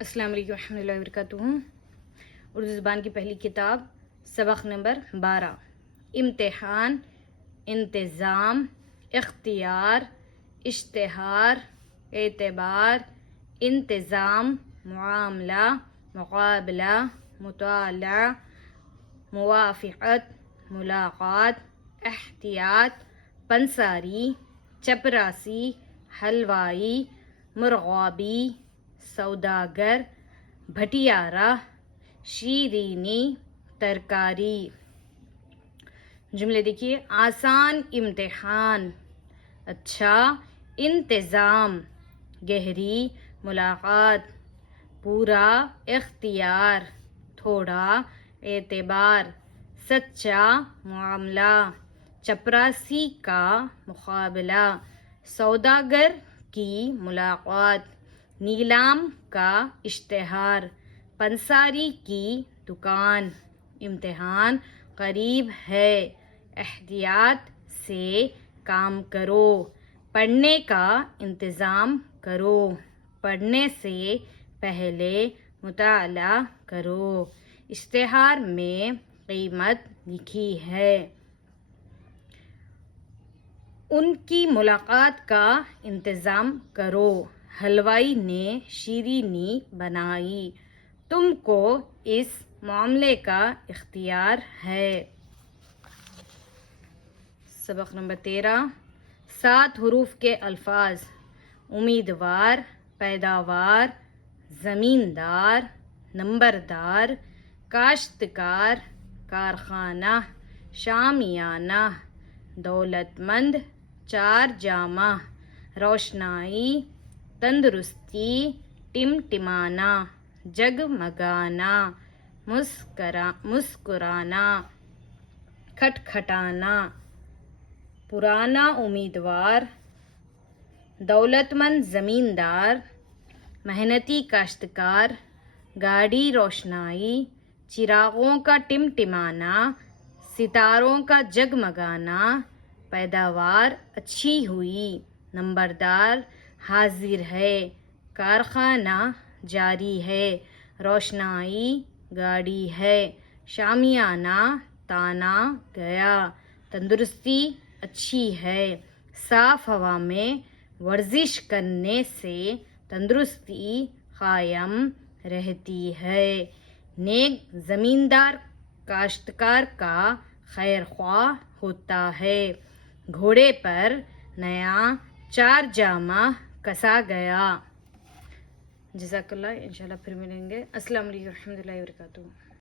السلام علیکم ورحمۃ اللہ وبرکاتہ۔ اردو زبان کی پہلی کتاب سبق نمبر 12، امتحان، انتظام، اختیار، اشتہار، اعتبار، انتظام، معاملہ، مقابلہ، مطالعہ، موافقت، ملاقات، احتیاط، پنساری، چپراسی، حلوائی، مرغابی، سوداگر، بھٹیارا، شیرینی، ترکاری۔ جملے دیکھیے، آسان امتحان، اچھا انتظام، گہری ملاقات، پورا اختیار، تھوڑا اعتبار، سچا معاملہ، چپراسی کا مقابلہ، سوداگر کی ملاقات، نیلام کا اشتہار، پنساری کی دکان۔ امتحان قریب ہے، احتیاط سے کام کرو، پڑھنے کا انتظام کرو، پڑھنے سے پہلے مطالعہ کرو، اشتہار میں قیمت لکھی ہے، ان کی ملاقات کا انتظام کرو، حلوائی نے شیرینی بنائی، تم کو اس معاملے کا اختیار ہے۔ سبق نمبر 13، 7 حروف کے الفاظ: امیدوار، پیداوار، زمیندار، نمبردار، کاشتکار، کارخانہ، شامیانہ، دولت مند، چار جامہ، روشنائی، تندرستی، ٹمٹمانا، جگمگانا، مسکرانا، کھٹکھٹانا۔ پرانا امیدوار، دولت مند زمیندار، محنتی کاشتکار، گاڑی روشنائی، چراغوں کا ٹمٹمانا، ستاروں کا جگمگانا، پیداوار اچھی ہوئی، نمبردار حاضر ہے، کارخانہ جاری ہے، روشنائی گاڑی ہے، شامیانہ تانا گیا، تندرستی اچھی ہے، صاف ہوا میں ورزش کرنے سے تندرستی قائم رہتی ہے، نیک زمیندار کاشتکار کا خیر خواہ ہوتا ہے، گھوڑے پر نیا چار جامہ کسا گیا۔ جزاک اللہ، انشاءاللہ پھر ملیں گے۔ السلام علیکم ورحمۃ اللہ وبرکاتہ۔